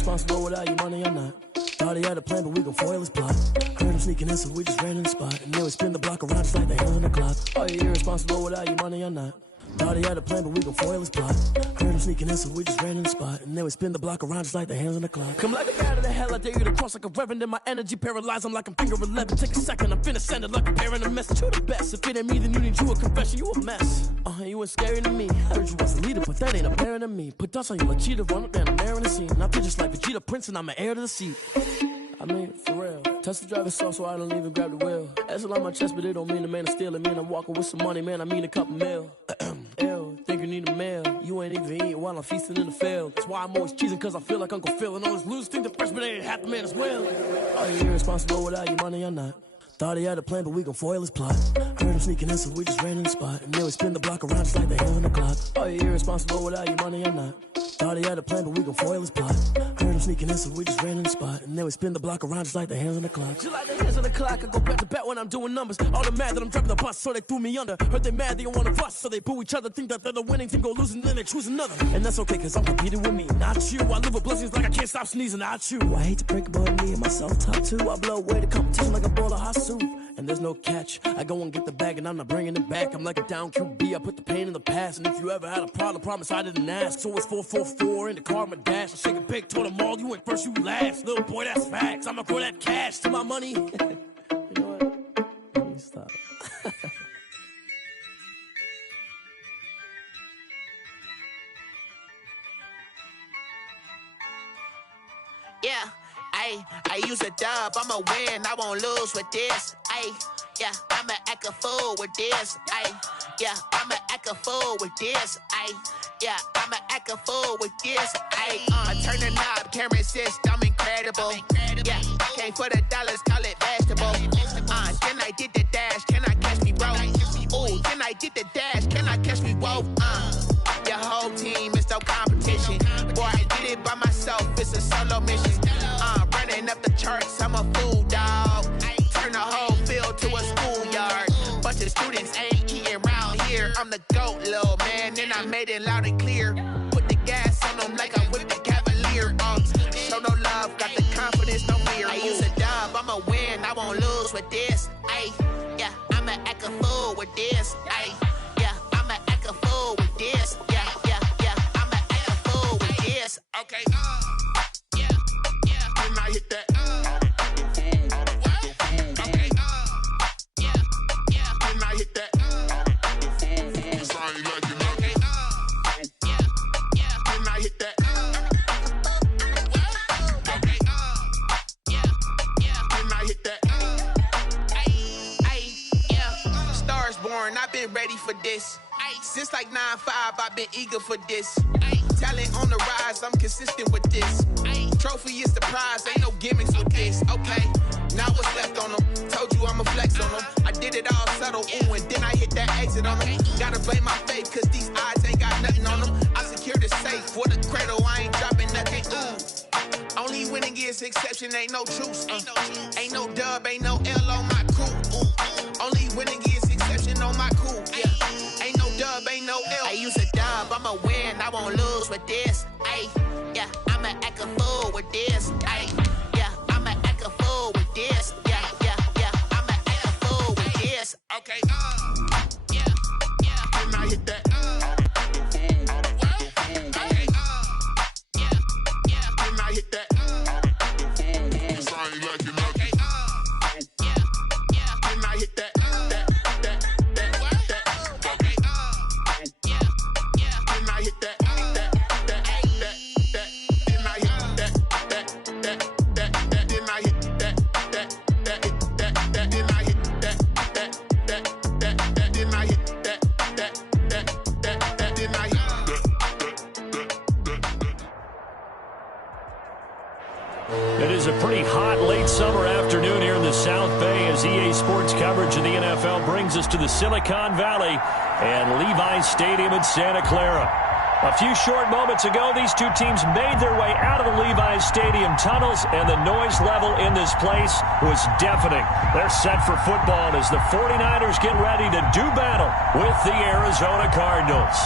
irresponsible without your money or not. Thought he had a plan, but we gon' foil his plot. Heard him sneaking in, so we just ran in the spot. And then we spin the block around just like the hands on the clock. Are you irresponsible without your money or not? Thought he had a plan, but we gon' foil his plot. Heard him sneaking in, so we just ran in the spot. And then we spin the block around just like the hands on the clock. Come like a bat of the hell, I dare you to cross like a reverend. And my energy paralyzed, I'm like I'm finger 11. Take a second, I'm finna send it like a parent a message. You the best, if it ain't me, then you need you a confession. You a mess, you ain't scary to me. I heard you was a leader, but that ain't apparent to me. Put dust on you like cheetah, run up down the air in the scene. I feel just like Vegeta Prince, and I'm an heir to the seat. I mean, for real. Touch the driver's soft, so I don't even grab the wheel. That's on my chest, but it don't mean the man is stealing. Man, I'm walking with some money, man, I mean a couple mil. Ew, think you need a meal. You ain't even eating while I'm feasting in the field. That's why I'm always cheesing, cause I feel like Uncle Phil. And all this losers think the freshman ain't half the man as well. Are you irresponsible without your money or not? Thought he had a plan, but we gon' foil his plot. Heard him sneaking in, so we just ran in the spot. And then we spin the block around just like the hands on the clock. Are you irresponsible without your money or not? Thought he had a plan, but we gon' foil his plot. Heard him sneaking in, so we just ran in the spot. And then we spin the block around just like the hands on the clock. Just like the hands on the clock, I go back to back when I'm doing numbers. All the mad that I'm dropping the bus, so they threw me under. Heard they mad, they don't wanna bust, so they boo each other. Think that they're the winning team, go losing, then they choose another. And that's okay, cause I'm competing with me, not you. I live with blessings like I can't stop sneezing, not you. I hate to break it, but me and myself top two. I blow away the competition like a bowl of hot soup. And there's no catch. I go and get the bag and I'm not bringing it back. I'm like a down QB, I put the pain in the past. And if you ever had a problem, promise I didn't ask. So it's 4-4-4 in the car, my dash. I shake a big, told them all, you ain't first, you last. Little boy, that's facts. I'ma throw that cash to my money. You know what? Let me stop. Yeah. I use a dub, I'ma win, I won't lose with this. Yeah, I'ma act a fool with this. Yeah, I'ma act a fool with this. Yeah, I'ma act a fool with this. I turn the knob, camera assist, I'm incredible. Yeah, came for the dollars, call it vegetable. Then I did the dash, can I catch me, bro? Ooh, then I did the dash, can I catch me, whoa? Your whole team is no competition. Boy, I did it by myself, it's a solo mission. Running up the charts, I'm a fool, dog. Turn the whole field to a schoolyard. Bunch of students ain't eating around here. I'm the GOAT, little man, and I made it loud and clear. Put the gas on them like I'm with the Cavalier. Show no love, got the confidence, no fear. I use a dub, I'ma win, I won't lose with this. Yeah, I'ma act a fool with this. Yeah, I'ma act a fool with this. Yeah, I'ma act a fool with this. Okay, Can I hit that? Okay, Can I hit that? Cause I ain't like it. Okay, Can I hit that? Okay, Can I hit that? Yeah. Stars born, I've been ready for this. Since like 9-5, I've been eager for this. Talent on the rise, I'm consistent with this. Trophy is the prize, ain't no gimmicks with this. Okay, now what's left on them? Told you I'ma flex on them. I did it all subtle, ooh, and then I hit that exit on them. Gotta blame my faith, cause these odds ain't got nothing on them. I secure the safe for the cradle, I ain't dropping nothing, ooh. Only winning is exception, ain't no truce. Ain't no dub, ain't no L on my crew. Only winning is exception on my crew, yeah. Ain't no dub, ain't no L. I use a dub, I'ma win, I won't lose with this. Yeah, I'ma act a fool with this. Yeah, I'ma act a fool with this. Yeah, I'ma act a fool with this. Okay, Can I hit that? Okay, Can I hit that? Cause I ain't like it. Okay, Can I hit that? Okay, Can I hit that? It is a pretty hot late summer afternoon here in the South Bay as EA Sports coverage of the NFL brings us to the Silicon Valley and Levi's Stadium in Santa Clara. A few short moments ago, these two teams made their way out of the Levi's Stadium tunnels, and the noise level in this place was deafening. They're set for football as the 49ers get ready to do battle with the Arizona Cardinals.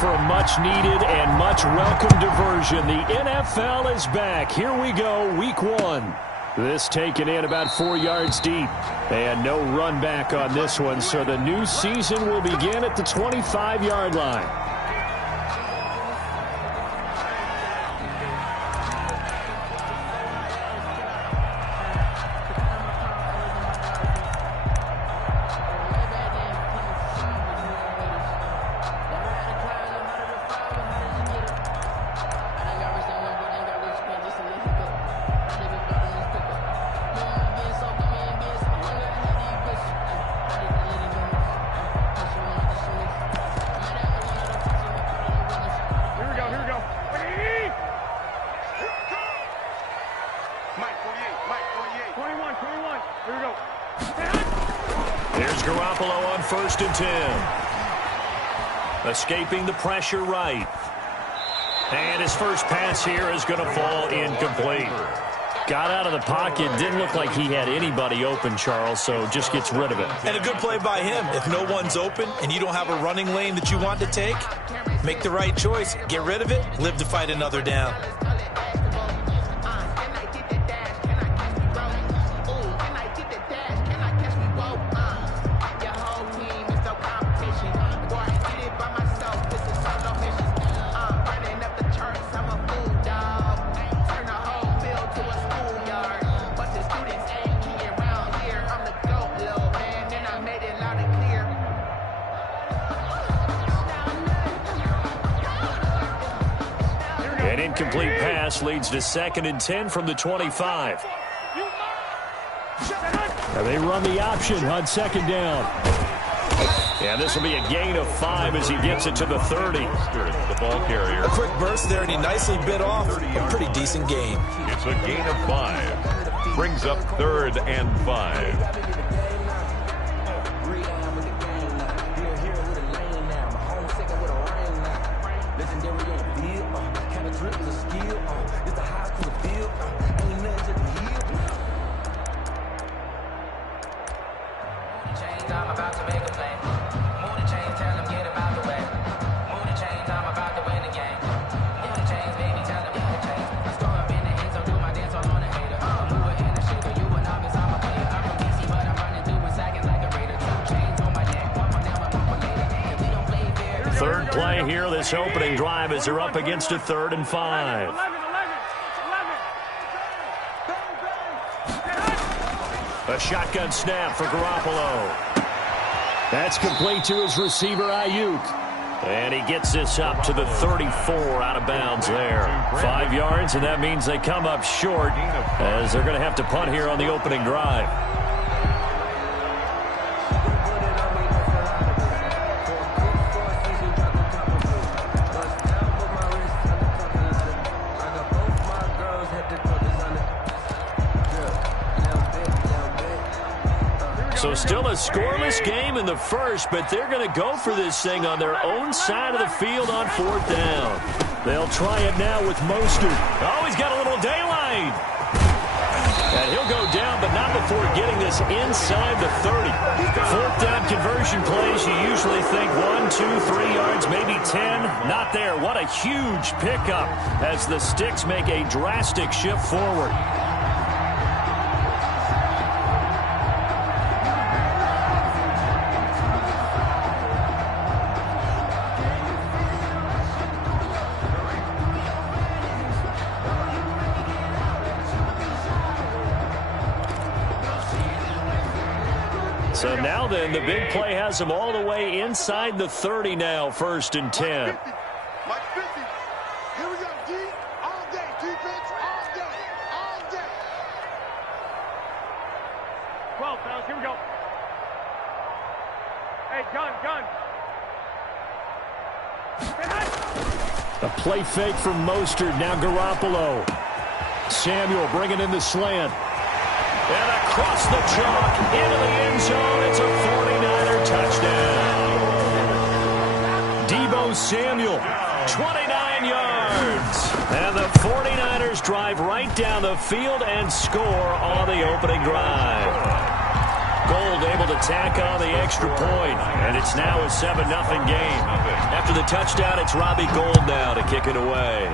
for a much-needed and much-welcome diversion. The NFL is back. Here we go, Week 1. This taken in about 4 yards deep. And no run back on this one, so the new season will begin at the 25-yard line. First and 10. Escaping the pressure right. And his first pass here is going to fall incomplete. Got out of the pocket. Didn't look like he had anybody open, Charles, so just gets rid of it. And a good play by him. If no one's open and you don't have a running lane that you want to take, make the right choice. Get rid of it. Live to fight another down. Incomplete pass leads to 2nd and 10 from the 25. And they run the option on 2nd down. And this will be a gain of 5 as he gets it to the 30. The ball carrier. A quick burst there, and he nicely bit off. A pretty decent gain. It's a gain of 5. Brings up 3rd and 5. Third play here, this opening drive, as they're up against a 3rd and 5. A shotgun snap for Garoppolo. That's complete to his receiver, Ayuk. And he gets this up to the 34, out of bounds there. 5 yards, and that means they come up short, as they're going to have to punt here on the opening drive. So still a scoreless game in the first, but they're going to go for this thing on their own side of the field on 4th down. They'll try it now with Mostert. Oh, he's got a little daylight. And he'll go down, but not before getting this inside the 30. 4th down conversion plays, you usually think 1, 2, 3 yards, maybe 10. Not there. What a huge pickup as the Sticks make a drastic shift forward. So now then, the big play has them all the way inside the 30 now, 1st and 10. Like 50. Here we go, D. All day. Defense, all day. All day. 12, fellas. Here we go. Hey, gun. A play fake from Mostert. Now Garoppolo. Samuel bringing in the slant. And across the chalk into the end zone. It's a 49er touchdown. Deebo Samuel, 29 yards. And the 49ers drive right down the field and score on the opening drive. Gold able to tack on the extra point, and it's now a 7-0 game. After the touchdown, it's Robbie Gould now to kick it away.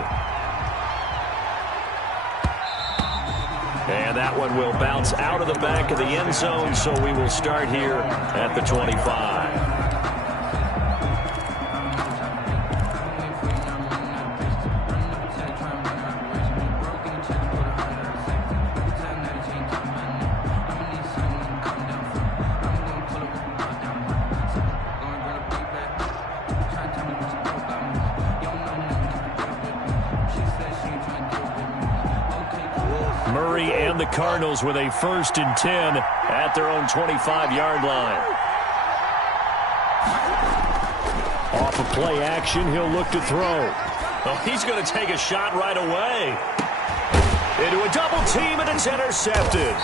And that one will bounce out of the back of the end zone, so we will start here at the 25. Murray and the Cardinals with a 1st and 10 at their own 25-yard line. Off of play action, he'll look to throw. Oh, he's going to take a shot right away. Into a double team, and it's intercepted.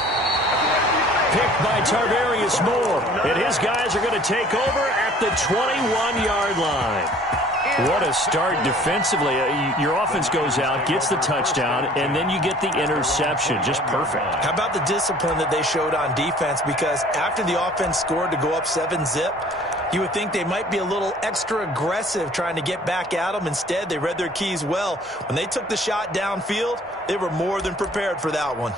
Picked by Tarvarius Moore, and his guys are going to take over at the 21-yard line. What a start defensively. Your offense goes out, gets the touchdown, and then you get the interception. Just perfect. How about the discipline that they showed on defense? Because after the offense scored to go up 7-zip, you would think they might be a little extra aggressive trying to get back at them. Instead, they read their keys well. When they took the shot downfield, they were more than prepared for that one.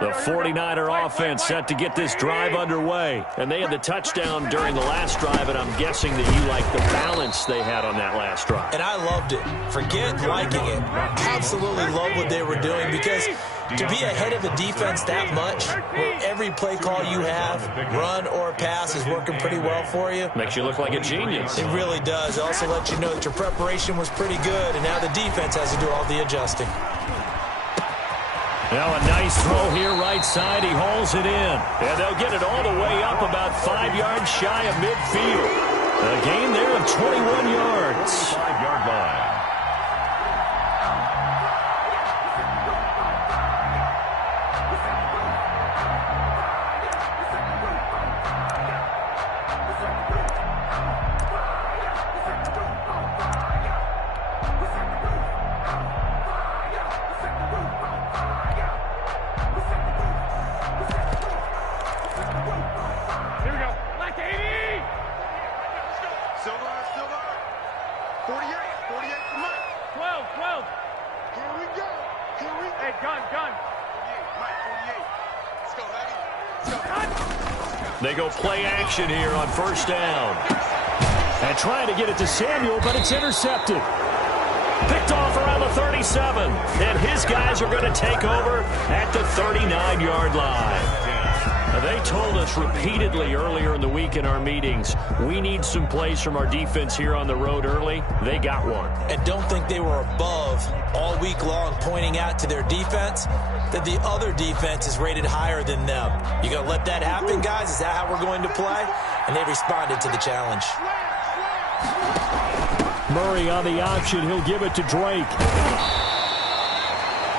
The 49er offense set to get this drive underway. And they had the touchdown during the last drive, and I'm guessing that you like the balance they had on that last drive. And I loved it. Forget liking it. Absolutely love what they were doing, because to be ahead of a defense that much, where every play call you have, run or pass, is working pretty well for you. Makes you look like a genius. It really does. It also lets you know that your preparation was pretty good, and now the defense has to do all the adjusting. Now a nice throw here right side. He hauls it in. And they'll get it all the way up about 5 yards shy of midfield. A gain there of 21 yards. 5-yard line. They go play action here on 1st down. And trying to get it to Samuel, but it's intercepted. Picked off around the 37. And his guys are going to take over at the 39-yard line. Now, they told us repeatedly earlier in the week in our meetings, we need some plays from our defense here on the road early. They got one. And don't think they were above all week long, pointing out to their defense that the other defense is rated higher than them. You going to let that happen, guys? Is that how we're going to play? And they responded to the challenge. Murray on the option. He'll give it to Drake.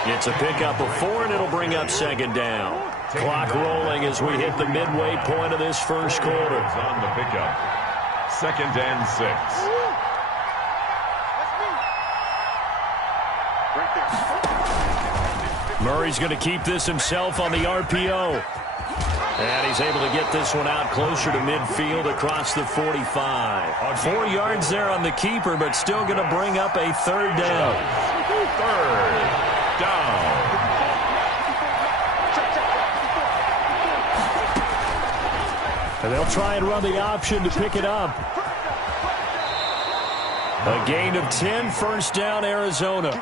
It's a pickup of 4, and it'll bring up 2nd down. Clock rolling as we hit the midway point of this first quarter. On the pickup. 2nd and 6. Murray's going to keep this himself on the RPO. And he's able to get this one out closer to midfield across the 45. 4 yards there on the keeper, but still going to bring up a 3rd down. 3rd down. And they'll try and run the option to pick it up. A gain of 10, 1st down, Arizona.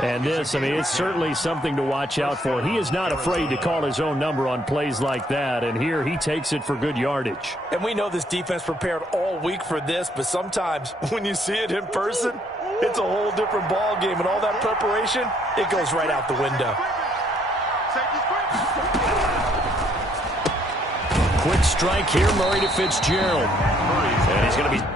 And this, I mean, it's certainly something to watch out for. He is not afraid to call his own number on plays like that, and here he takes it for good yardage. And we know this defense prepared all week for this, but sometimes when you see it in person, it's a whole different ball game, and all that preparation, it goes right out the window. Quick strike here, Murray to Fitzgerald. And he's going to be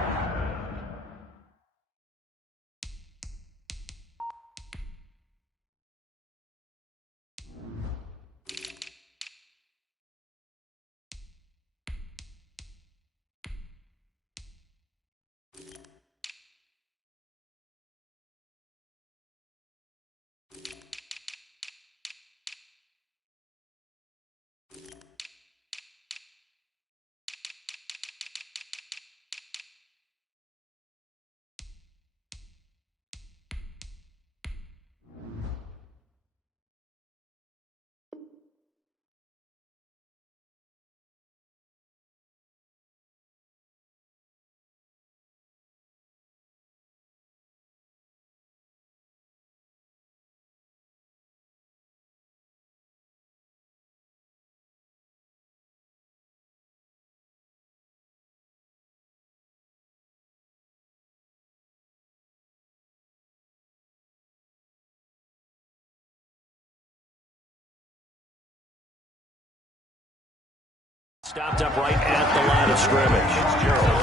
Stopped up right at the line of scrimmage. Gerald.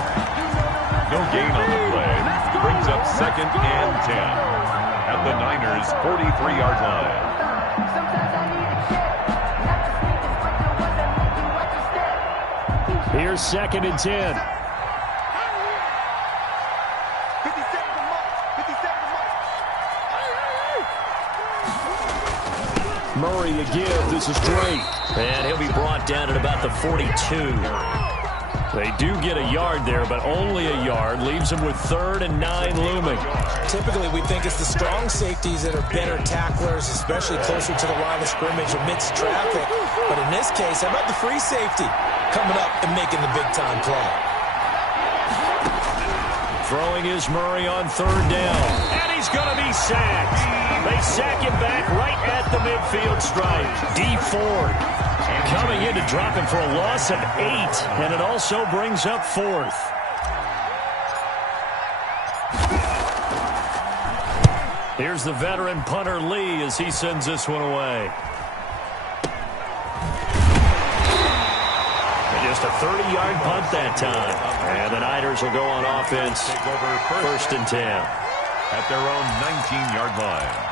No gain on the play. Brings up 2nd and 10 at the Niners' 43-yard line. Here's 2nd and 10. 57 to March. 57 to March. Murray to give. This is Drake. And he'll be brought down at about the 42. They do get a yard there, but only a yard. Leaves them with 3rd and 9 looming. Typically, we think it's the strong safeties that are better tacklers, especially closer to the line of scrimmage amidst traffic. But in this case, how about the free safety coming up and making the big-time play? Throwing is Murray on 3rd down. And he's going to be sacked. They sack him back right at the midfield stripe. D. Ford coming in to drop him for a loss of 8. And it also brings up 4th. Here's the veteran punter Lee as he sends this one away. Just a 30-yard punt that time. And the Niners will go on offense. Take over 1st and 10. At their own 19-yard line.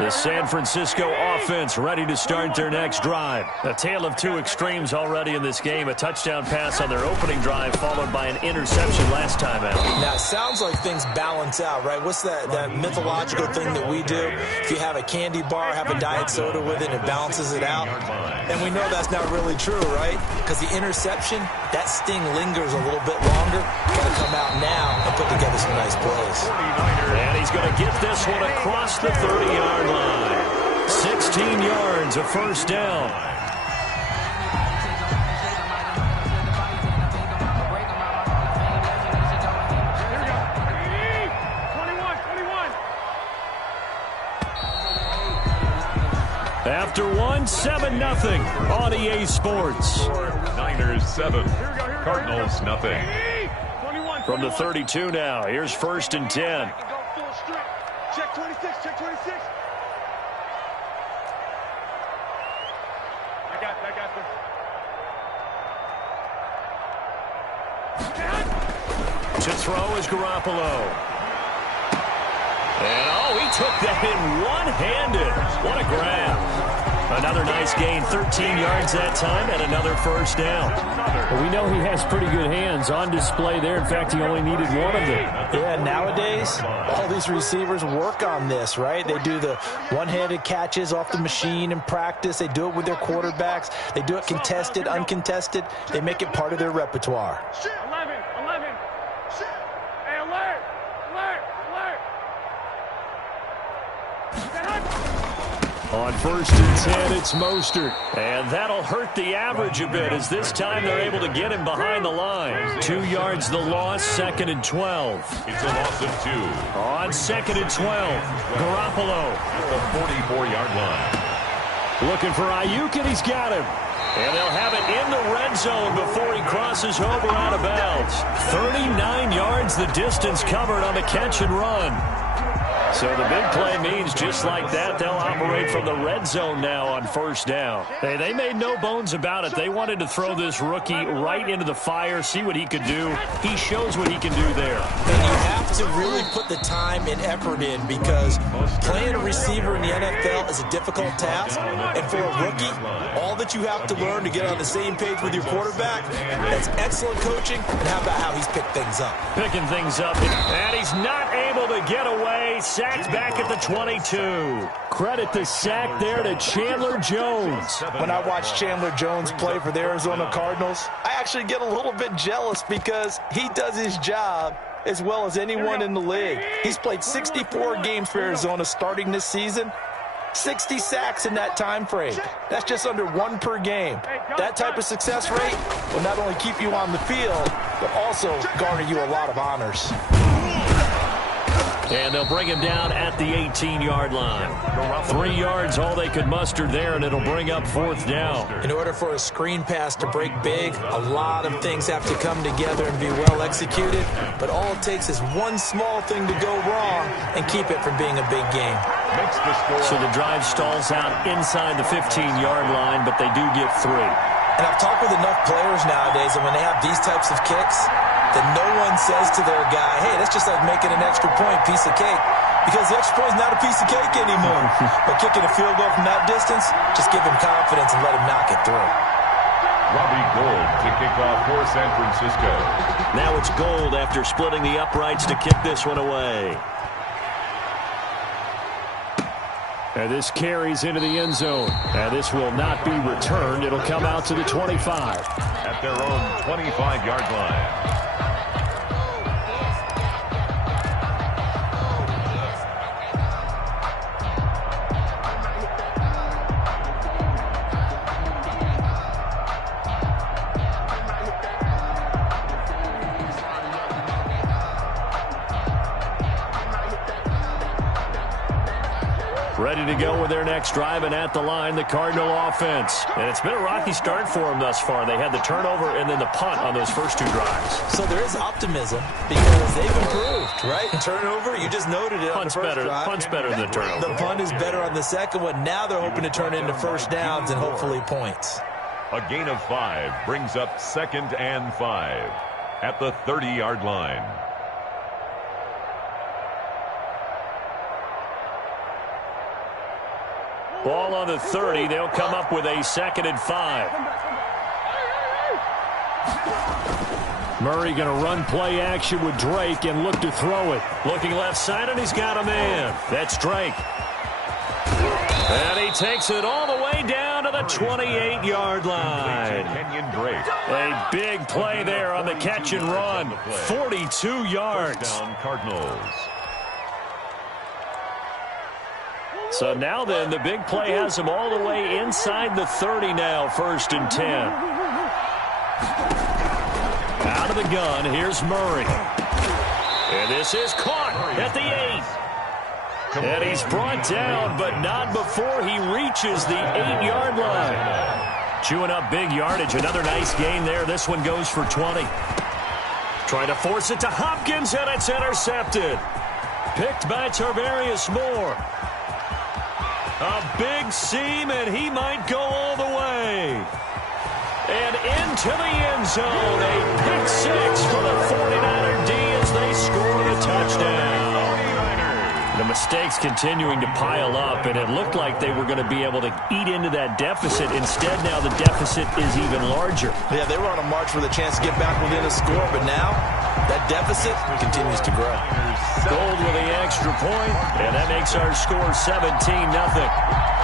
The San Francisco offense ready to start their next drive. A tale of two extremes already in this game. A touchdown pass on their opening drive followed by an interception last time out. Now, it sounds like things balance out, right? What's that mythological thing that we do? If you have a candy bar, have a diet soda with it, it balances it out. And we know that's not really true, right? Because the interception, that sting lingers a little bit longer. Got to come out now and put together some nice plays. And he's going to get this one across the 30-yard line. 16 yards, a 1st down. After one, 7-0 on EA Sports. Niners 7, Cardinals nothing. From the 32 now, here's 1st and 10. Check 26, check 26. I got this. To throw is Garoppolo. And, he took that in one-handed. What a grab. Another nice gain, 13 yards that time, and another 1st down. Well, we know he has pretty good hands on display there. In fact, he only needed one of them. Yeah, nowadays, all these receivers work on this, right? They do the one-handed catches off the machine in practice. They do it with their quarterbacks. They do it contested, uncontested. They make it part of their repertoire. 11. Hey, alert. On 1st and 10, it's Mostert. And that'll hurt the average a bit as this time they're able to get him behind the line. 2 yards the loss, 2nd and 12. It's a loss of 2. On 2nd and 12, Garoppolo. At the 44-yard line. Looking for Ayuk, and he's got him. And they'll have it in the red zone before he crosses over out of bounds. 39 yards the distance covered on the catch and run. So the big play means just like that, they'll operate from the red zone now on 1st down. Hey, they made no bones about it. They wanted to throw this rookie right into the fire, see what he could do. He shows what he can do there. And you have to really put the time and effort in because playing a receiver in the NFL is a difficult task. And for a rookie, all that you have to learn to get on the same page with your quarterback, that's excellent coaching. And how about how he's picked things up? Picking things up, and he's not able to get away. Sacked back at the 22. Credit the sack there to Chandler Jones. When I watch Chandler Jones play for the Arizona Cardinals, I actually get a little bit jealous because he does his job as well as anyone in the league. He's played 64 games for Arizona starting this season. 60 sacks in that time frame. That's just under 1 per game. That type of success rate will not only keep you on the field, but also garner you a lot of honors. And they'll bring him down at the 18-yard line. 3 yards, all they could muster there, and it'll bring up 4th down. In order for a screen pass to break big, a lot of things have to come together and be well executed. But all it takes is one small thing to go wrong and keep it from being a big game. So the drive stalls out inside the 15-yard line, but they do get 3. And I've talked with enough players nowadays, and when they have these types of kicks, that no one says to their guy, hey, that's just like making an extra point, piece of cake. Because the extra point is not a piece of cake anymore. But kicking a field goal from that distance, just give him confidence and let him knock it through. Robbie Gould to kick off for San Francisco. Now it's Gould after splitting the uprights to kick this one away. And this carries into the end zone. And this will not be returned. It'll come out to the 25. At their own 25-yard line. Ready to go with their next drive, and at the line, the Cardinal offense. And it's been a rocky start for them thus far. They had the turnover and then the punt on those first 2 drives. So there is optimism because they've improved, right? Turnover, you just noted it on the first drive. Punt's better than the turnover. The punt is better on the second one. Now they're hoping to turn it into first downs and hopefully points. A gain of 5 brings up 2nd and 5 at the 30-yard line. Ball on the 30. They'll come up with a 2nd and 5. Murray going to run play action with Drake and look to throw it. Looking left side, and he's got a man. That's Drake. And he takes it all the way down to the 28-yard line. A big play there on the catch and run. 42 yards. Cardinals. So now then, the big play has him all the way inside the 30 now, 1st and 10. Out of the gun, here's Murray. And this is caught at the 8. And he's brought down, but not before he reaches the 8-yard line. Chewing up big yardage. Another nice gain there. This one goes for 20. Trying to force it to Hopkins, and it's intercepted. Picked by Tarvarius Moore. A big seam, and he might go all the way. And into the end zone. A pick 6 for the 49er D as they score the touchdown. The mistakes continuing to pile up, and it looked like they were going to be able to eat into that deficit. Instead, now the deficit is even larger. Yeah, they were on a march with a chance to get back within a score, but now that deficit continues to grow. Gould with the extra point, and that makes our score 17-0.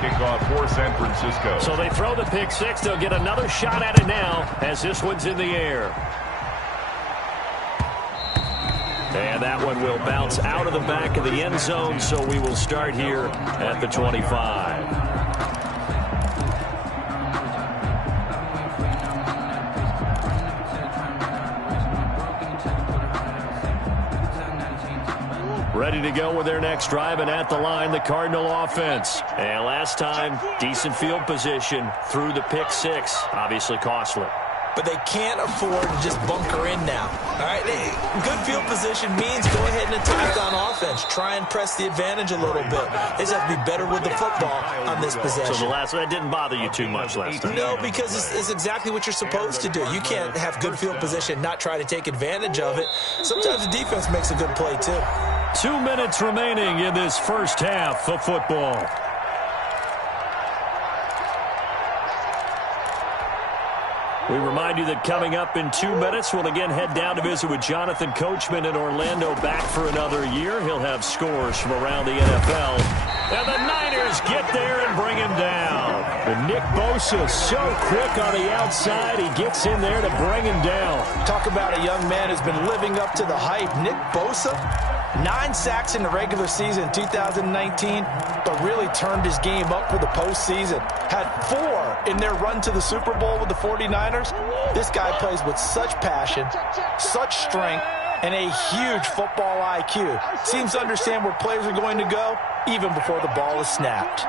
Kick off for San Francisco. So they throw the pick 6. They'll get another shot at it now as this one's in the air. And that one will bounce out of the back of the end zone, so we will start here at the 25. Ready to go with their next drive, and at the line, the Cardinal offense. And last time, decent field position through the pick 6. Obviously costly. But they can't afford to just bunker in now. All right, good field position means go ahead and attack on offense. Try and press the advantage a little bit. They just have to be better with the football on this possession. So the last one, that didn't bother you too much last time? No, because it's exactly what you're supposed to do. You can't have good field position, not try to take advantage of it. Sometimes the defense makes a good play, too. 2 minutes remaining in this first half of football. We remind you that coming up in 2 minutes, we'll again head down to visit with Jonathan Coachman in Orlando, back for another year. He'll have scores from around the NFL. And the Niners get there and bring him down. And Nick Bosa so quick on the outside, he gets in there to bring him down. Talk about a young man who's been living up to the hype. Nick Bosa, 9 sacks in the regular season 2019, but really turned his game up for the postseason. Had 4 in their run to the Super Bowl with the 49ers. This guy plays with such passion, such strength, and a huge football IQ. Seems to understand where players are going to go even before the ball is snapped.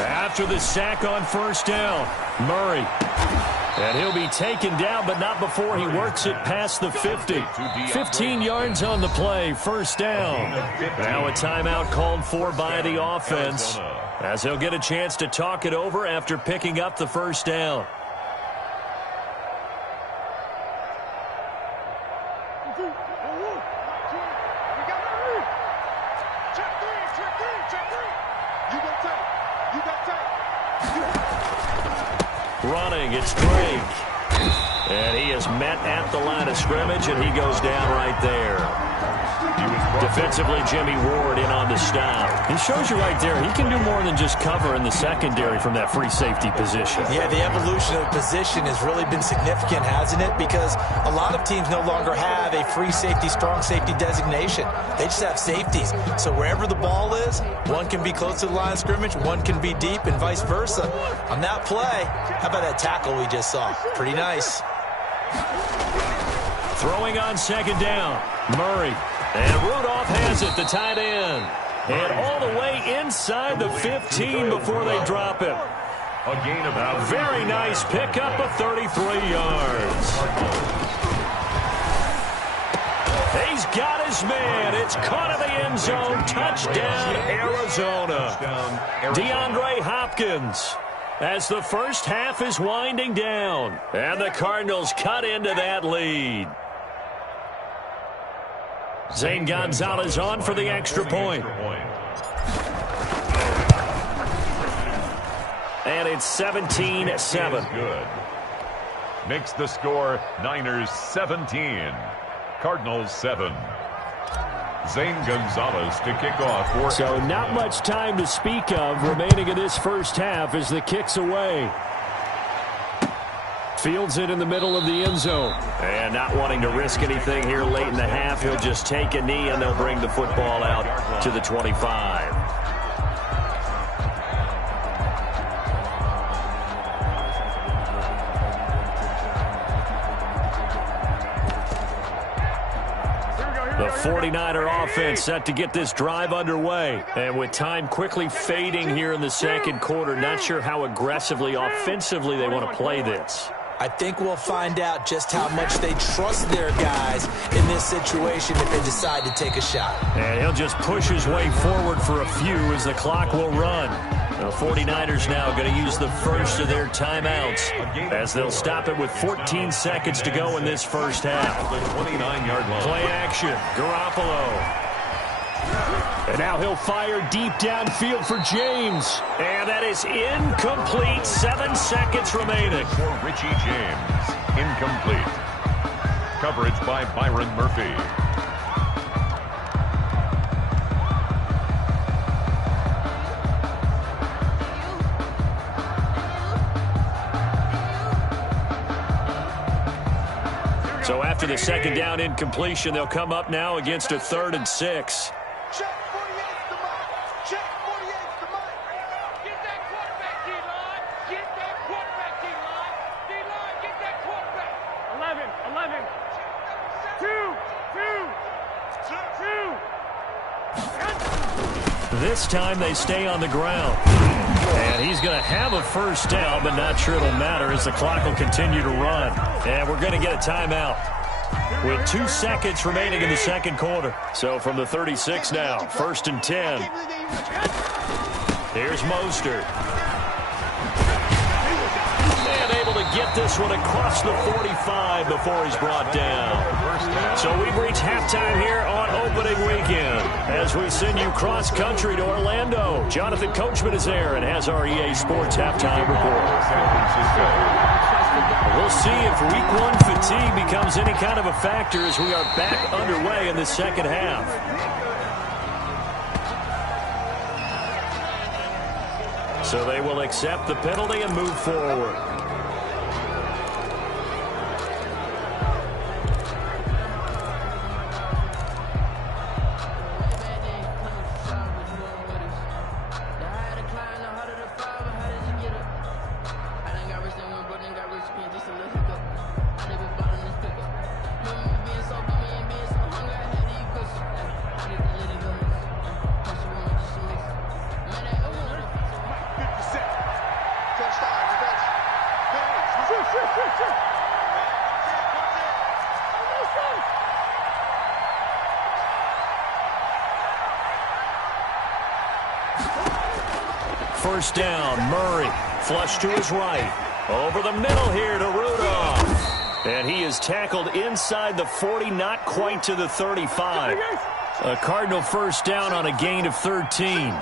After the sack on first down, Murray. And he'll be taken down, but not before he works it past the 50. 15 yards on the play, first down. Now a timeout called for by the offense, as he'll get a chance to talk it over after picking up the first down. Running, it's Drake. And he is met at the line of scrimmage, and he goes down right there. Defensively, Jimmy Ward in on the stop. He shows you right there, he can do more than just cover in the secondary from that free safety position. Yeah, the evolution of the position has really been significant, hasn't it? Because a lot of teams no longer have a free safety, strong safety designation. They just have safeties. So wherever the ball is, one can be close to the line of scrimmage, one can be deep, and vice versa. On that play, how about that tackle we just saw? Pretty nice. Throwing on second down, Murray. And Rudolph has it, the tight end. And all the way inside the 15 before they drop him. A gain of about very nice pickup of 33 yards. He's got his man. It's caught in the end zone. Touchdown, Arizona. DeAndre Hopkins. As the first half is winding down. And the Cardinals cut into that lead. Zane Gonzalez on for the extra point. And it's 17-7. Good. Makes the score Niners 17. Cardinals 7. Zane Gonzalez to kick off. For so not much time to speak of remaining in this first half as the kick's away. Fields it in the middle of the end zone. And not wanting to risk anything here late in the half, he'll just take a knee and they'll bring the football out to the 25. The 49er offense set to get this drive underway. And with time quickly fading here in the second quarter, not sure how aggressively, offensively they want to play this. I think we'll find out just how much they trust their guys in this situation if they decide to take a shot. And he'll just push his way forward for a few as the clock will run. The 49ers now going to use the first of their timeouts as they'll stop it with 14 seconds to go in this first half. The 29-yard line. Play action, Garoppolo. And now he'll fire deep downfield for James. And that is incomplete. 7 seconds remaining. For Richie James. Incomplete. Coverage by Byron Murphy. So after the second down incompletion, they'll come up now against a 3rd and 6. Check 48's the mark. Check 48's the mark. Get that quarterback, D-line. Get that quarterback, D-line. D-line, get that quarterback. 11, 11. 2. This time they stay on the ground. And he's going to have a first down, but not sure it'll matter as the clock will continue to run. And we're going to get a timeout with 2 seconds remaining in the second quarter. So from the 36 now, 1st and 10. Here's Mostert. And able to get this one across the 45 before he's brought down. So we've reached halftime here on opening weekend as we send you cross-country to Orlando. Jonathan Coachman is there and has our EA Sports halftime report. We'll see if Week 1 fatigue becomes any kind of a factor as we are back underway in the second half. So they will accept the penalty and move forward. first down. Murray, flush to his right. Over the middle here to Rudolph. And he is tackled inside the 40, not quite to the 35. A Cardinal first down on a gain of 13.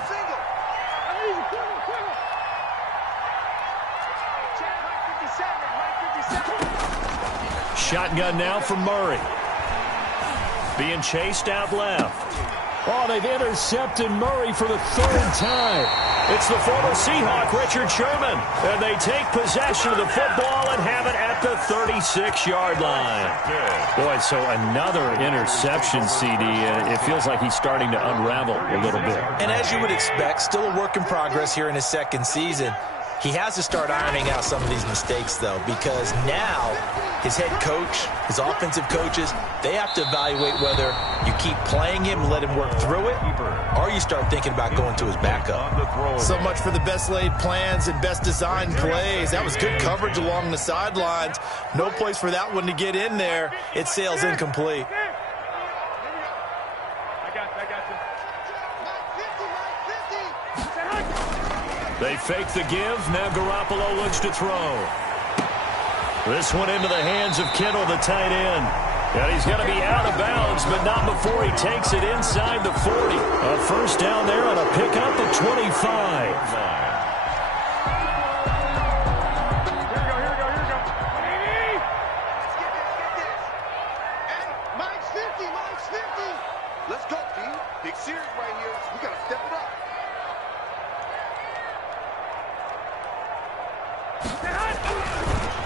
Shotgun now from Murray. Being chased out left. Oh, they've intercepted Murray for the third time. It's the former Seahawk, Richard Sherman. And they take possession of the football and have it at the 36-yard line. Boy, so another interception, CD. It feels like he's starting to unravel a little bit. And as you would expect, still a work in progress here in his second season. He has to start ironing out some of these mistakes, though, because now his head coach, his offensive coaches, they have to evaluate whether you keep playing him and let him work through it, or you start thinking about going to his backup. So much for the best laid plans and best designed plays. That was good coverage along the sidelines. No place for that one to get in there. It sails incomplete. They fake the give. Now Garoppolo looks to throw. This one into the hands of Kittle, the tight end. And he's going to be out of bounds, but not before he takes it inside the 40. A first down there on a pickup of 25. Let's go, D. Big series right here. We got to step it up.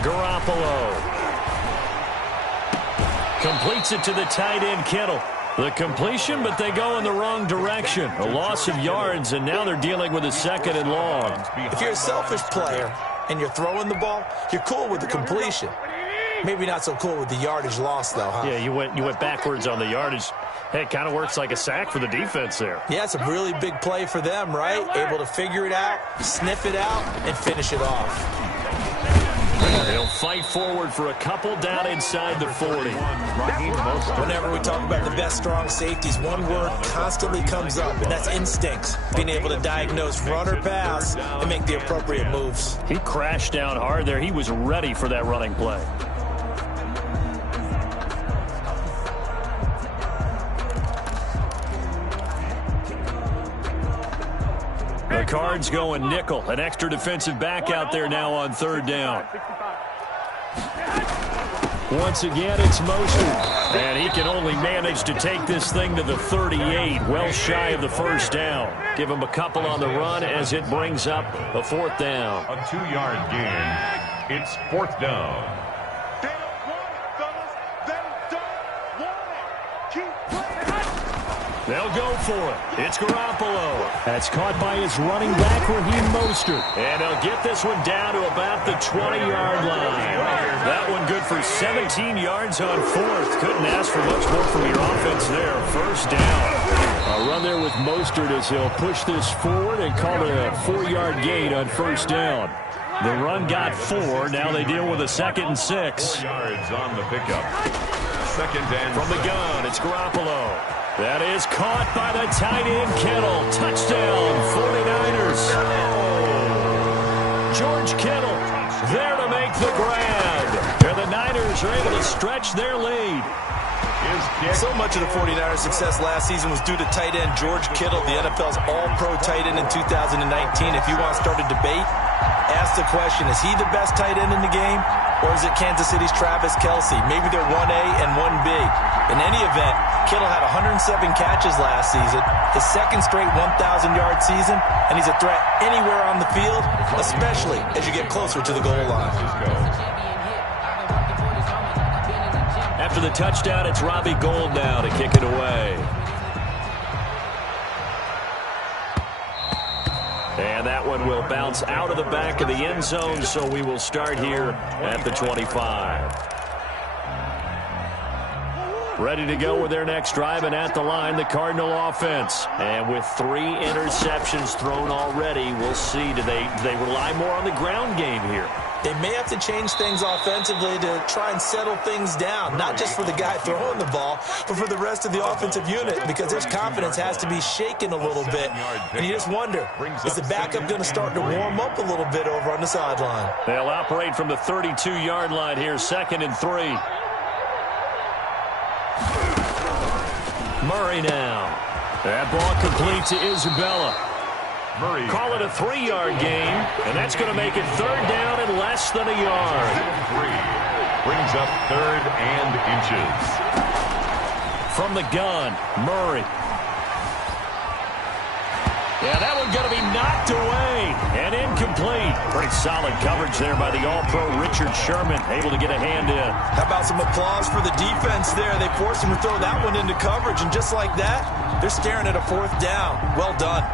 Garoppolo completes it to the tight end, Kittle. The completion, but they go in the wrong direction. A loss of yards, and now they're dealing with a second and long. If you're a selfish player and you're throwing the ball, you're cool with the completion. Maybe not so cool with the yardage loss, though, huh? Yeah, you went backwards on the yardage. Hey, it kind of works like a sack for the defense there. Yeah, it's a really big play for them, right? Able to figure it out, sniff it out, and finish it off. They'll fight forward for a couple down inside the 40. Whenever we talk about the best strong safeties, one word constantly comes up, and that's instincts. Being able to diagnose run or pass and make the appropriate moves. He crashed down hard there. He was ready for that running play. The Cards going nickel. An extra defensive back out there now on third down. Once again, it's Mostert. And he can only manage to take this thing to the 38, well shy of the first down. Give him a couple on the run as it brings up a fourth down. A 2-yard gain. It's fourth down. They don't want it, fellas. They don't want it. Keep playing. They'll go for it. It's Garoppolo. That's caught by his running back, Raheem Mostert. And they'll get this one down to about the 20-yard line. That one good for 17 yards on fourth. Couldn't ask for much more from your offense there. First down. A run there with Mostert as he'll push this forward and call it a 4-yard gain on first down. The run got 4. Now they deal with a 2nd and 6. 4 yards on the pickup. Second and From the gun, it's Garoppolo. That is caught by the tight end, Kittle. Touchdown, 49ers. George Kittle there to make the grab. And the Niners are able to stretch their lead. So much of the 49ers' success last season was due to tight end George Kittle, the NFL's all-pro tight end in 2019. If you want to start a debate, ask the question, is he the best tight end in the game, or is it Kansas City's Travis Kelce? Maybe they're 1A and 1B. In any event, Kittle had 107 catches last season, his second straight 1,000-yard season, and he's a threat anywhere on the field, especially as you get closer to the goal line. After the touchdown, it's Robbie Gould now to kick it away. And that one will bounce out of the back of the end zone, so we will start here at the 25. Ready to go with their next drive, and at the line, the Cardinal offense. And with 3 interceptions thrown already, we'll see. Do they rely more on the ground game here? they may have to change things offensively to try and settle things down, not just for the guy throwing the ball, but for the rest of the offensive unit, because his confidence has to be shaken a little bit. And you just wonder, is the backup going to start to warm up a little bit over on the sideline? They'll operate from the 32-yard line here, 2nd and 3. Murray now. That ball complete to Isabella. Murray. Call it a 3-yard gain, and that's going to make it 3rd down and less than a yard. 3 brings up 3rd and inches. From the gun, Murray. Yeah, that one's going to be knocked away and incomplete. Pretty solid coverage there by the All-Pro Richard Sherman, able to get a hand in. How about some applause for the defense there? They forced him to throw that one into coverage, and just like that, they're staring at a 4th down. Well done.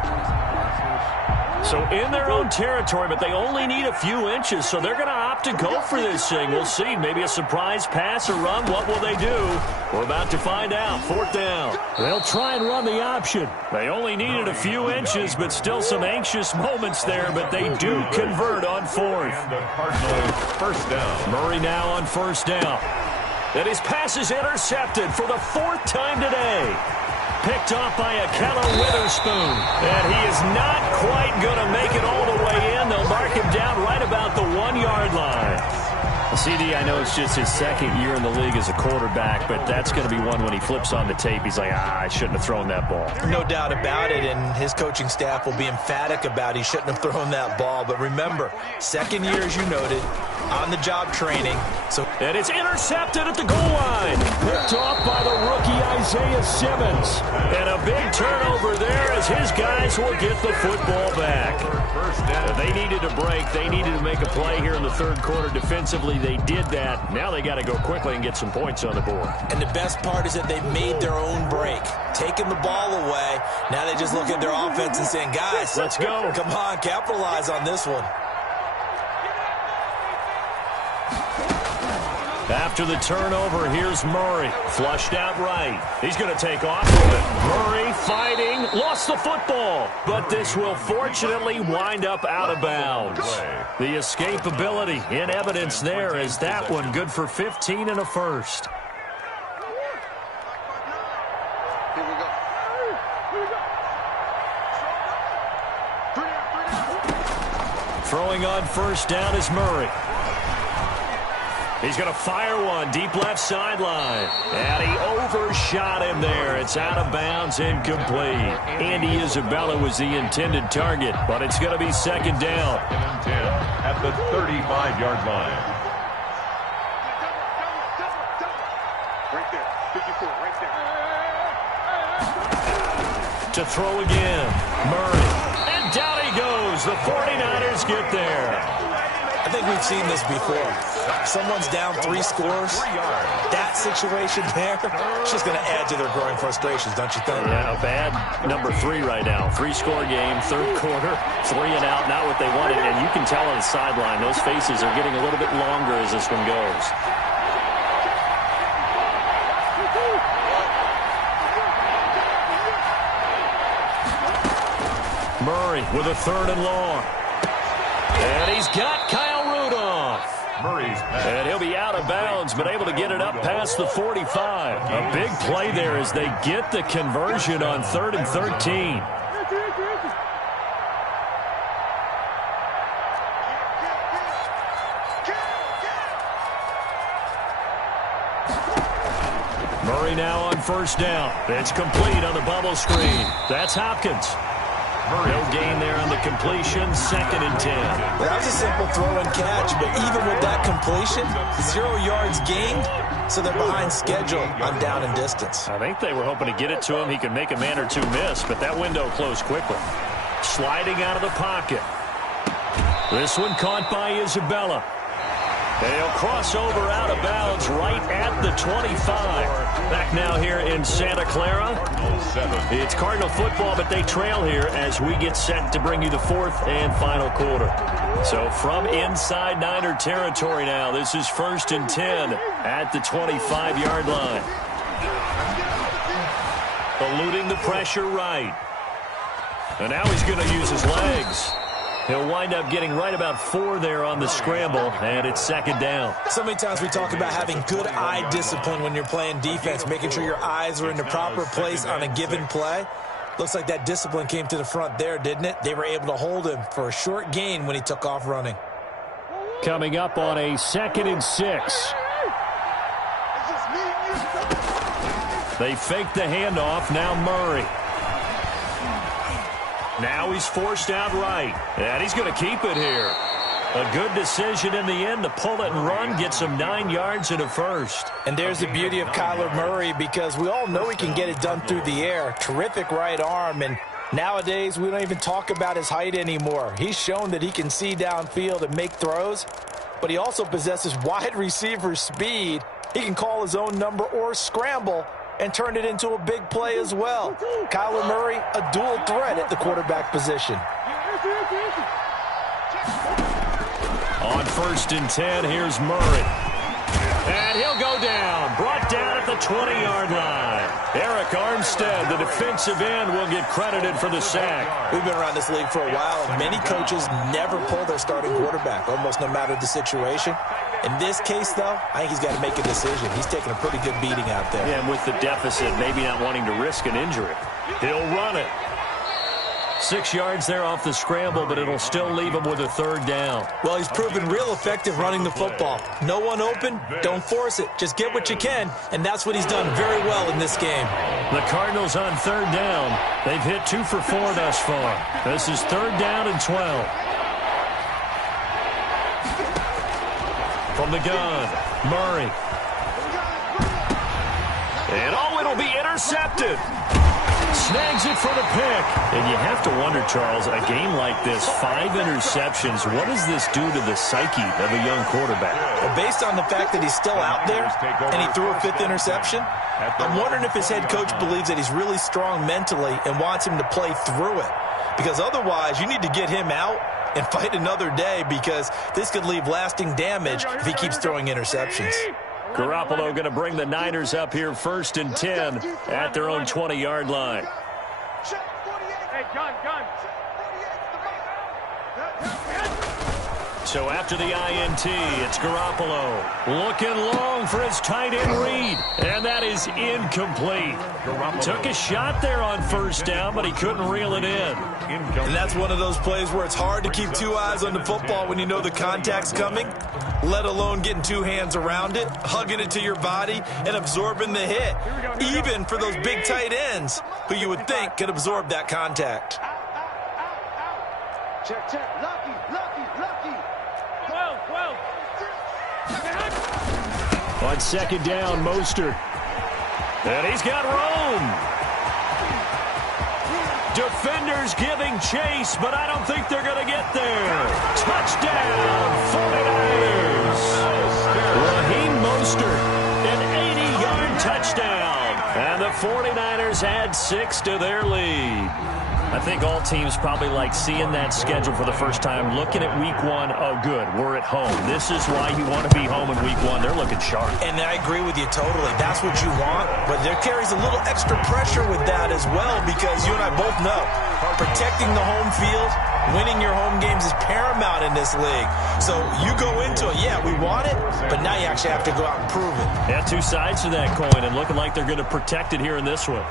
So in their own territory, but they only need a few inches, so they're going to opt to go for this thing. We'll see. Maybe a surprise pass or run. What will they do? We're about to find out. 4th down. They'll try and run the option. They only needed a few inches, but still some anxious moments there, but they do convert on 4th. And the Cardinals 1st down. Murray now on 1st down. And his pass is intercepted for the 4th time today. Picked off by Akella Witherspoon. And he is not quite going to make it all the way in. They'll mark him down right about the 1-yard line. CD, I know it's just his 2nd year in the league as a quarterback, but that's going to be one when he flips on the tape. He's like, I shouldn't have thrown that ball. No doubt about it, and his coaching staff will be emphatic about he shouldn't have thrown that ball. But remember, 2nd year, as you noted, on-the-job training. And it's intercepted at the goal line. Picked off by the rookie Isaiah Simmons. And a big turnover there as his guys will get the football back. They needed a break. They needed to make a play here in the 3rd quarter defensively. They did that. Now they got to go quickly and get some points on the board. And the best part is that they made their own break, taking the ball away. Now they just look at their offense and saying, guys, let's go. Come on, capitalize on this one. After the turnover, here's Murray. Flushed out right. He's going to take off with it. Murray fighting. Lost the football. But this will fortunately wind up out of bounds. The escapability in evidence there is that one good for 15 and a 1st. Throwing on 1st down is Murray. He's going to fire one deep left sideline. And he overshot him there. It's out of bounds, incomplete. Andy Isabella was the intended target, but it's going to be 2nd down. 10 at the 35-yard line. Right there. 54, right there. To throw again. Murray. And down he goes. The 49ers get there. I think we've seen this before. Someone's down 3 scores. That situation there, it's just going to add to their growing frustrations, don't you think? Yeah, a bad number 3 right now. 3-score game, 3rd quarter, 3 and out, not what they wanted. And you can tell on the sideline, those faces are getting a little bit longer as this one goes. Murray with a 3rd and long. And he's got Kyle Rudolph. And he'll be out of bounds, but able to get it up past the 45. A big play there as they get the conversion on 3rd and 13. Murray now on 1st down. It's complete on the bubble screen. That's Hopkins. No gain there on the completion, 2nd and 10. Well, that was a simple throw and catch, but even with that completion, 0 yards gained, so they're behind schedule on down and distance. I think they were hoping to get it to him. He could make a man or two miss, but that window closed quickly. Sliding out of the pocket. This one caught by Isabella. And he'll cross over out of bounds right at the 25. Back now here in Santa Clara. It's Cardinal football, but they trail here as we get set to bring you the 4th and final quarter. So from inside Niner territory now, this is 1st and 10 at the 25-yard line. Eluding the pressure right. And now he's going to use his legs. He'll wind up getting right about 4 there on the scramble, and it's second down. So many times we talk about having good eye discipline when you're playing defense, making sure your eyes are in the proper place on a given play. Looks like that discipline came to the front there, didn't it? They were able to hold him for a short gain when he took off running. Coming up on a 2nd and 6. They fake the handoff. Now Murray. Now he's forced out right. And he's going to keep it here. A good decision in the end to pull it and run, get some 9 yards and a first. And there's the beauty of Kyler Murray, because we all know he can get it done through the air. Terrific right arm, and nowadays we don't even talk about his height anymore. He's shown that he can see downfield and make throws, but he also possesses wide receiver speed. He can call his own number or scramble and turn it into a big play as well. Kyler Murray, a dual threat at the quarterback position. On 1st and 10, here's Murray. And he'll go down. Brought down at the 20-yard line. Eric Armstead, the defensive end, will get credited for the sack. We've been around this league for a while, and many coaches never pull their starting quarterback, almost no matter the situation. In this case, though, I think he's got to make a decision. He's taking a pretty good beating out there. Yeah, and with the deficit, maybe not wanting to risk an injury. He'll run it. 6 yards there off the scramble, but it'll still leave him with a 3rd down. Well, he's proven real effective running the football. No one open, don't force it. Just get what you can, and that's what he's done very well in this game. The Cardinals on 3rd down. They've hit 2 for 4 thus far. This is 3rd down and 12. From the gun, Murray. And it'll be intercepted. Snags it for the pick. And you have to wonder, Charles, a game like this, 5 interceptions, what does this do to the psyche of a young quarterback? Well, based on the fact that he's still out there and he threw a 5th interception, I'm wondering if his head coach believes that he's really strong mentally and wants him to play through it. Because otherwise, you need to get him out and fight another day, because this could leave lasting damage if he keeps throwing interceptions. Garoppolo going to bring the Niners up here 1st and 10 at their own 20-yard line. Hey, gun. So after the INT, it's Garoppolo looking long for his tight end read, and that is incomplete. Took a shot there on 1st down, but he couldn't reel it in. And that's one of those plays where it's hard to keep 2 eyes on the football when you know the contact's coming, let alone getting 2 hands around it, hugging it to your body, and absorbing the hit, even for those big tight ends who you would think could absorb that contact. Check. Lucky. 12. On 2nd down, Mostert. And he's got room. Defenders giving chase, but I don't think they're going to get there. Touchdown, 49ers. Raheem Mostert, an 80-yard touchdown. And the 49ers add 6 to their lead. I think all teams probably like seeing that schedule for the first time, looking at week 1. Oh, good, we're at home. This is why you want to be home in week 1. They're looking sharp. And I agree with you totally. That's what you want. But there carries a little extra pressure with that as well, because you and I both know protecting the home field, winning your home games is paramount in this league. So you go into it, yeah, we want it, but now you actually have to go out and prove it. Yeah, 2 sides to that coin, and looking like they're going to protect it here in this one.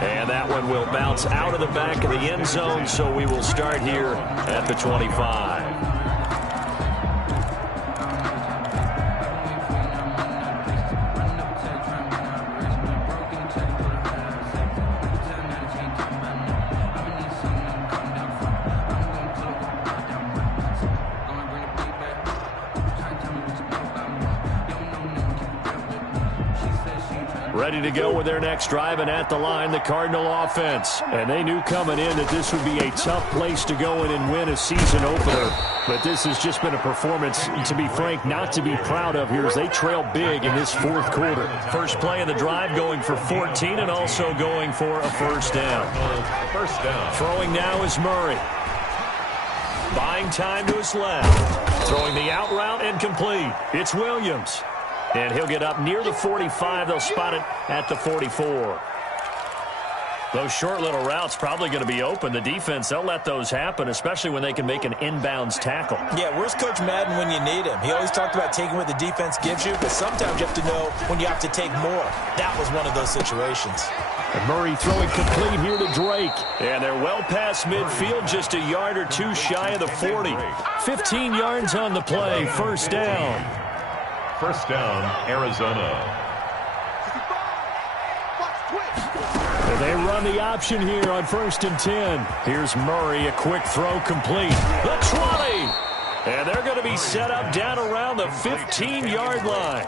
And that one will bounce out of the back of the end zone, so we will start here at the 25. Ready to go with their next drive, and at the line, the Cardinal offense. And they knew coming in that this would be a tough place to go in and win a season opener. But this has just been a performance, to be frank, not to be proud of here as they trail big in this 4th quarter. First play of the drive going for 14 and also going for a 1st down. Throwing now is Murray. Buying time to his left. Throwing the out route incomplete. It's Williams. And he'll get up near the 45. They'll spot it at the 44. Those short little routes probably going to be open. The defense, they'll let those happen, especially when they can make an inbounds tackle. Yeah, where's Coach Madden when you need him? He always talked about taking what the defense gives you, but sometimes you have to know when you have to take more. That was one of those situations. And Murray throwing complete here to Drake. And they're well past midfield, just a yard or two shy of the 40. 15 yards on the play, first down. First down, Arizona. And they run the option here on 1st and 10. Here's Murray, a quick throw complete. The 20. And they're going to be set up down around the 15-yard line.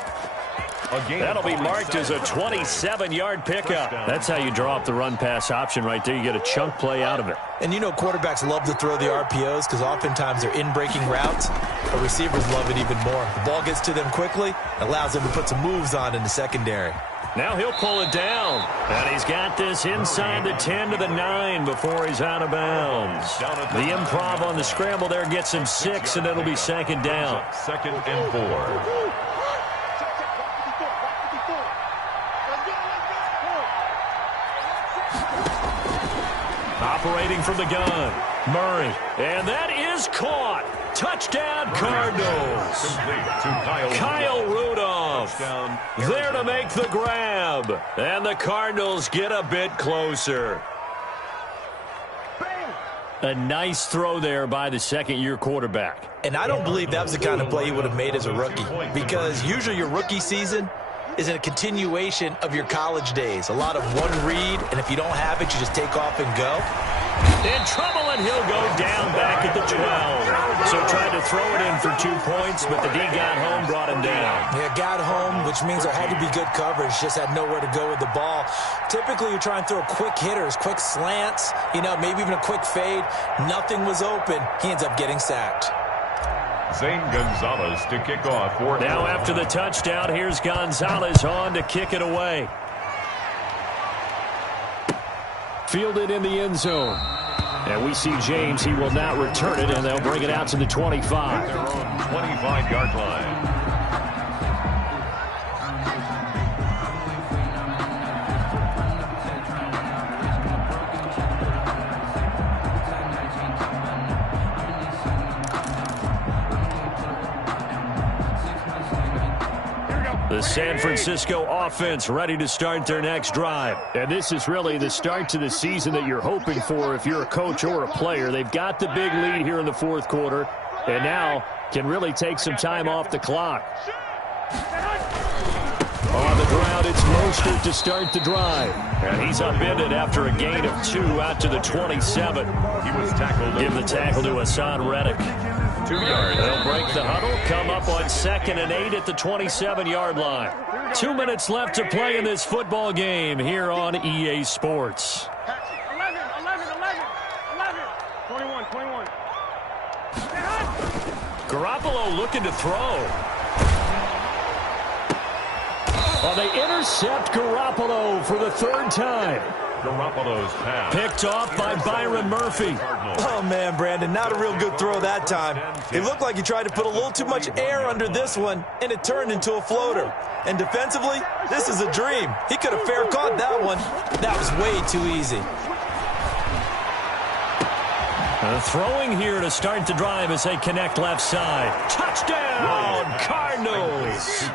That'll be marked as a 27-yard pickup. That's how you draw up the run-pass option right there. You get a chunk play out of it. And you know quarterbacks love to throw the RPOs because oftentimes they're in-breaking routes, but receivers love it even more. The ball gets to them quickly, allows them to put some moves on in the secondary. Now he'll pull it down. And he's got this inside the 10 to the 9 before he's out of bounds. The improv on the scramble there gets him 6, and it'll be second down. Second and 4. Operating from the gun, Murray. And that is caught. Touchdown, Cardinals. Kyle Rudolph there to make the grab. And the Cardinals get a bit closer. A nice throw there by the second-year quarterback. And I don't believe that was the kind of play he would have made as a rookie, because usually your rookie season is a continuation of your college days. A lot of one read, and if you don't have it, you just take off and go. In trouble, and he'll go down back at the 12. So tried to throw it in for 2 points, but the D got home, brought him down. Yeah, got home, which means there had to be good coverage. Just had nowhere to go with the ball. Typically, you're trying to throw quick hitters, quick slants, maybe even a quick fade. Nothing was open. He ends up getting sacked. Zane Gonzalez to kick off. Now after the touchdown, here's Gonzalez on to kick it away. Fielded in the end zone. And we see James. He will not return it, and they'll bring it out to the 25. Their own 25-yard line. The San Francisco offense ready to start their next drive. And this is really the start to the season that you're hoping for if you're a coach or a player. They've got the big lead here in the fourth quarter, and now can really take some time off the clock. On the ground, it's Mostert to start the drive. And he's upended after a gain of 2 out to the 27. He was tackled. Give the tackle to Hassan Reddick. 2 yards. They'll break the huddle, come up on 2nd and 8 at the 27-yard line. 2 minutes left to play in this football game here on EA Sports. 21. Garoppolo looking to throw. Well, they intercept Garoppolo for the 3rd time. Garoppolo's pass. Picked off by Byron Murphy. Oh, man, Brandon, not a real good throw that time. It looked like he tried to put a little too much air under this one, and it turned into a floater. And defensively, this is a dream. He could have fair caught that one. That was way too easy. Throwing here to start the drive as they connect left side. Touchdown, Cardinals.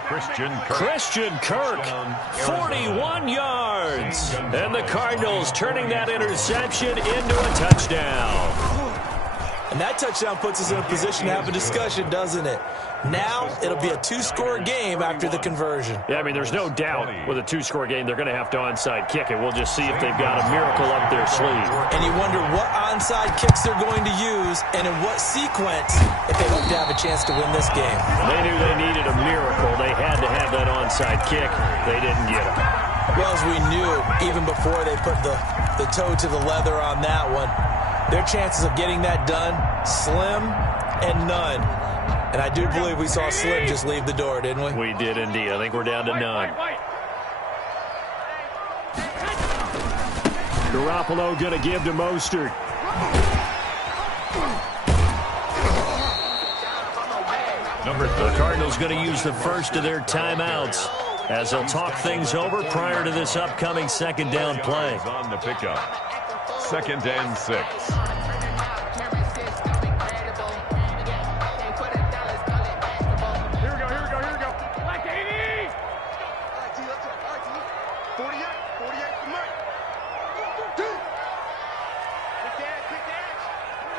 Christian Kirk, 41 yards. And the Cardinals turning that interception into a touchdown. And that touchdown puts us in a position to have a discussion, doesn't it? Now it'll be a 2-score game after the conversion. Yeah, I mean, there's no doubt with a 2-score game, they're going to have to onside kick it. We'll just see if they've got a miracle up their sleeve. And you wonder what onside kicks they're going to use and in what sequence if they hope to have a chance to win this game. They knew they needed a miracle. They had to have that onside kick. They didn't get it. Well, as we knew, even before they put the toe to the leather on that one, their chances of getting that done, slim and none. And I do believe we saw Slim just leave the door, didn't we? We did indeed. I think we're down to none. Garoppolo going to give to Mostert. Number 3. The Cardinals going to use the first of their timeouts as they'll talk things over prior to this upcoming second down play. On the pickup. 2nd and 6. Here we go. Like 80! 48 for Mike. Quick dash.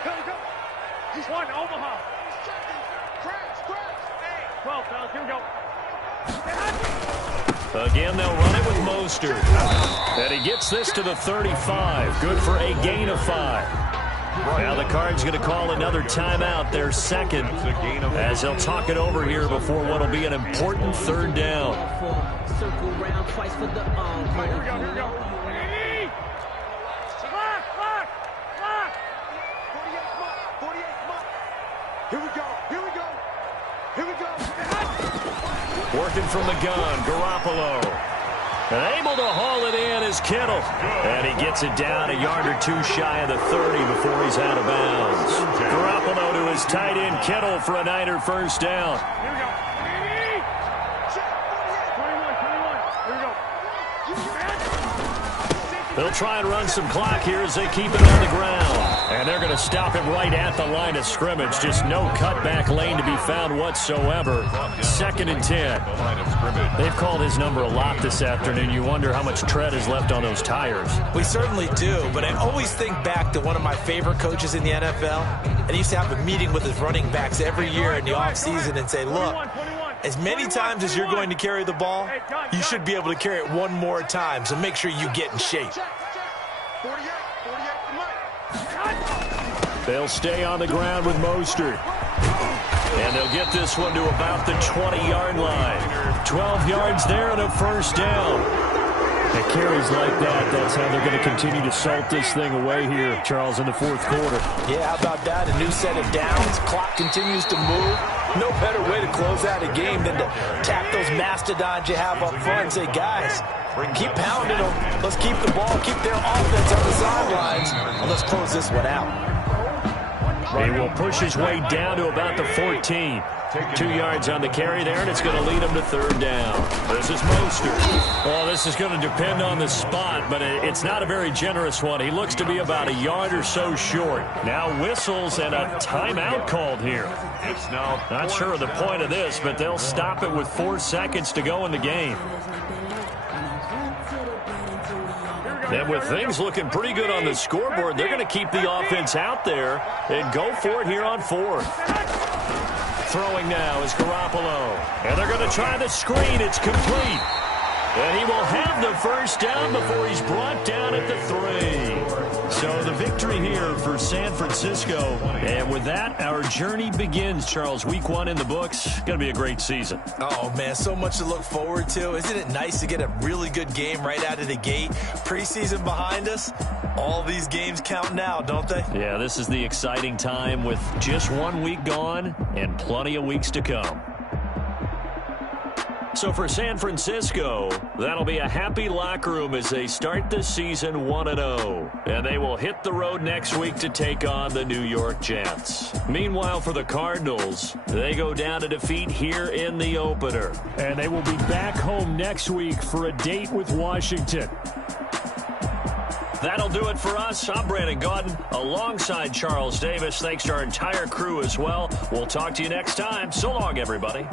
Go. He's one, Omaha. Crash. 12, fellas, here we go. Again, they'll run it with Mostert. And he gets this to the 35. Good for a gain of 5. Now the Cards going to call another timeout, their second, as they'll talk it over here before what will be an important third down. Here we go. 80! Lock! 48 Mike. Here we go. Working from the gun, Garoppolo. And able to haul it in is Kittle. And he gets it down a yard or two shy of the 30 before he's out of bounds. Garoppolo to his tight end, Kittle, for a Niner first down. Here we go. 80! 21. Here we go. They'll try and run some clock here as they keep it on the ground. And they're going to stop it right at the line of scrimmage. Just no cutback lane to be found whatsoever. 2nd and 10. They've called his number a lot this afternoon. You wonder how much tread is left on those tires. We certainly do, but I always think back to one of my favorite coaches in the NFL. And he used to have a meeting with his running backs every year in the offseason and say, look, as many times as you're going to carry the ball, you should be able to carry it one more time, so make sure you get in shape. 48 for Mike. They'll stay on the ground with Mostert. And they'll get this one to about the 20-yard line. 12 yards there and a first down. At carries like that, that's how they're going to continue to salt this thing away here, Charles, in the fourth quarter. Yeah, how about that? A new set of downs. Clock continues to move. No better way to close out a game than to tap those mastodons you have up front and say, guys, keep pounding them. Let's keep the ball, keep their offense on the sidelines, and let's close this one out. He will push his way down to about the 14. 2 yards on the carry there, and it's going to lead him to third down. This is Mostert. Well, this is going to depend on the spot, but it's not a very generous one. He looks to be about a yard or so short. Now whistles and a timeout called here. Not sure of the point of this, but they'll stop it with 4 seconds to go in the game. And with things looking pretty good on the scoreboard, they're going to keep the offense out there and go for it here on 4th. Throwing now is Garoppolo. And they're going to try the screen. It's complete. And he will have the first down before he's brought down at the 3. So the victory here for San Francisco. And with that, our journey begins, Charles. Week 1 in the books. Going to be a great season. Oh, man, so much to look forward to. Isn't it nice to get a really good game right out of the gate? Preseason behind us. All these games count now, don't they? Yeah, this is the exciting time with just 1 week gone and plenty of weeks to come. So for San Francisco, that'll be a happy locker room as they start the season 1-0. And they will hit the road next week to take on the New York Jets. Meanwhile, for the Cardinals, they go down to defeat here in the opener. And they will be back home next week for a date with Washington. That'll do it for us. I'm MaddenGoat alongside Charles Davis. Thanks to our entire crew as well. We'll talk to you next time. So long, everybody.